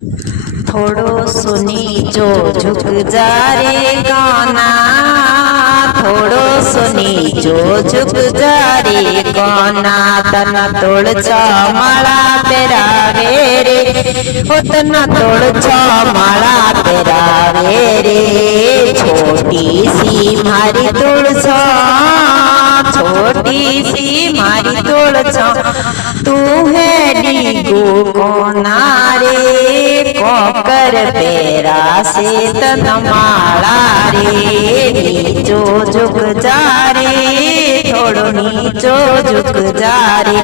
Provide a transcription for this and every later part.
थोड़ो सुनी जो झुक जा रे गाना, थोड़ो सुनी जो झुक जा रे गाना। तना तोड़ छ माला पेरावे रे, ओ तना तोड़ छ माला पेरावे रे। छोटी सी मारी तोड़ छ, छोटी सी मारी तोड़ छ, तू है डीगो कोना रे। कोकर पेरा से तन माला रे, नीचो झुक जा रे, थोड़ो नीचो झुक जा रे।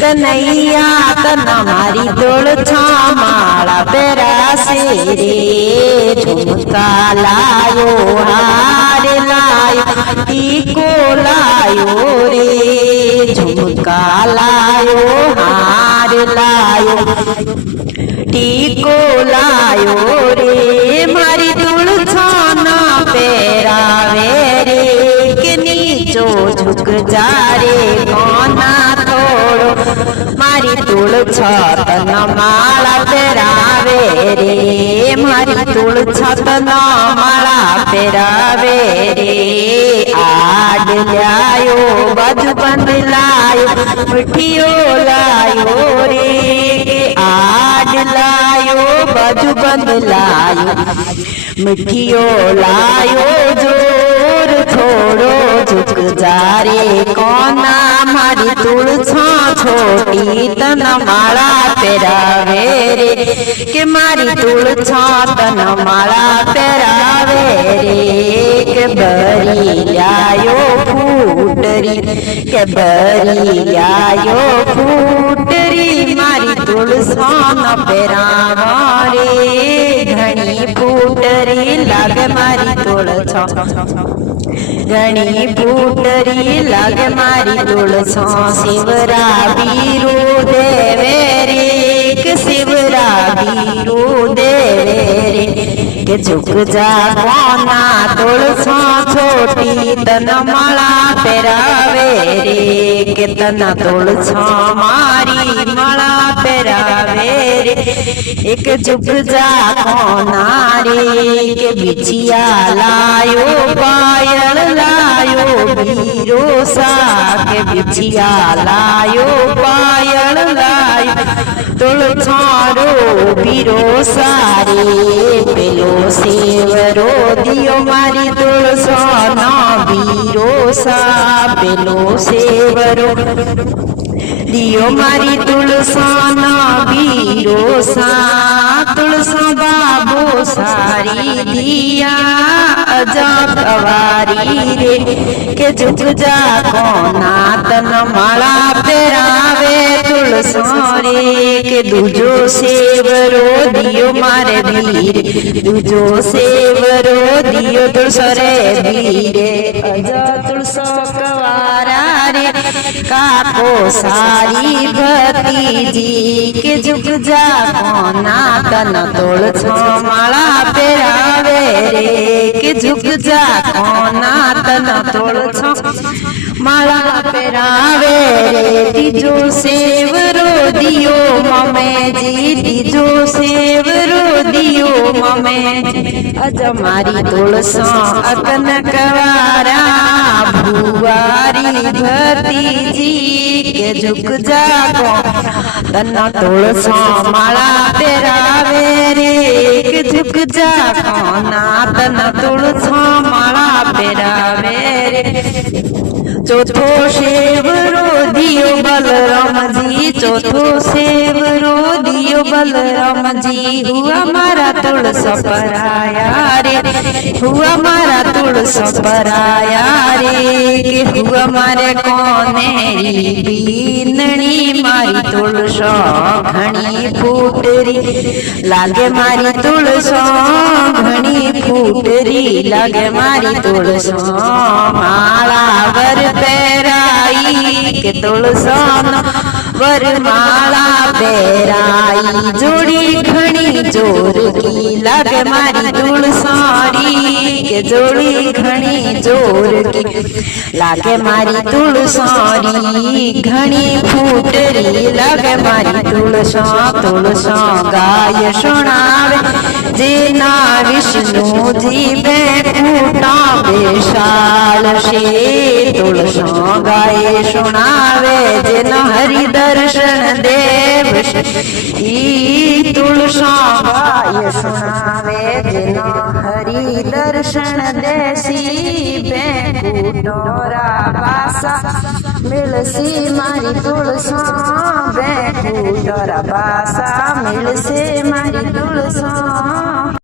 कन्हैया तन मारी तोड़ छ माला पेरा से रे। झुमका लायो, हार लायो, टीको लायो रे। झुमका लायो, हार लायो, टीको लायो रे। मारी धूल छाना पेरावे रे, के नीचो झुक जा रे कोना थोड़ो। मारी धूल छतन माला पेरावे रे, मारी धूल छतन माला पेरावे रे। आड लायो, बाजू बंद लायो, मिठियो लायो रे। आड लायो, बाजू बंद लायो, मिठियो लायो। जोर थोड़ो झुक जा रे कोना, मारी तुड़ छ छोटी तन माला पेरावे रे। के मारी तुड़ छ तन माला पेरावे रे। के बरी लायो फूटरी, के बरी लायो फूटरी, मारी तुलसान पेरावा रे। घनी फूटरी लाग मारी तुल छ, घनी फूटरी लाग मारी तुल छ। शिवरा बीरो देवे रे, के शिवरा बीरो देवे रे। के झुक जा कोना तुल छ छोटी तन माला पेरावे रे। के तना तुल छ मारी माला पेरावे रे। एक झुक जा कोना रे, के बिछिया लायो, पायल लायो बीरो सा। के बिछिया लायो, पायल लायो, तुल छारो बीरो सारे। पेलो सेवरो दियो मारी तुल सोना बीरो सा। पेलो सेवरो दियो मारी तुलसाना बीरो सा। तुलसा बाबो सारी दिया अजा कवारी रे। के झुक जा कोना तन माला पेरावे तुलसा रे। के दूजो सेवरो दियो मारे बीर, दूजो सेवरो दियो तुलसा रे बीरे। अजा तुलसा कवारा रे, काको सारी भतीजी। के झुक जा कोना तन तोड़ छ माला पेरावे रे। के झुक जा कोना तन तोड़ छ माला पेरावे रे। तीजो सेवरो दियो ममे जी, तीजो सेवरो दियो ममे जी। अज मारी तुलसा अकन कवारा भुआरी भतीजी। के झुक जा तन तुलसा माला पेरावे रे। के झुक जा कोना तन तुलसा माला पेरावे रे। चौथो सेवरो दियो बलराम जी, चौथो सेवरो दियो बलराम जी। हुआ मारा तुलसा पराया रे, हुआ मारा तुलसा पराया रे। के हुआ मारे कोनेरी बीननी, मारी तुलसा घनी फूटरी लागे। मारी तुलसा घनी फूटरी लागे, मारी तुलसा माला वर पेराई। के तुलसा वर माला पेराई, जोड़ी घनी जोर की લાગે મારી તુલસારી કે જોડી ઘણી જોર કી લાગે મારી તુલસારી ઘણી ફૂટરી લાગે મારી તુલસા ગાય સુણાવે જેના વિષ્ણુજી બે ફૂટા બેસાલ છે તુલસા ગાય સુણાવે જેના હરિ દર્શન દેવ ઈ તુલસા ગાય સુણાવે જેના હરિ દર્શન દેસી બે કુટોરા પાસા મિલસી મારી તુલસા બે કુટોરા પાસા મિલશે મારી તુલસા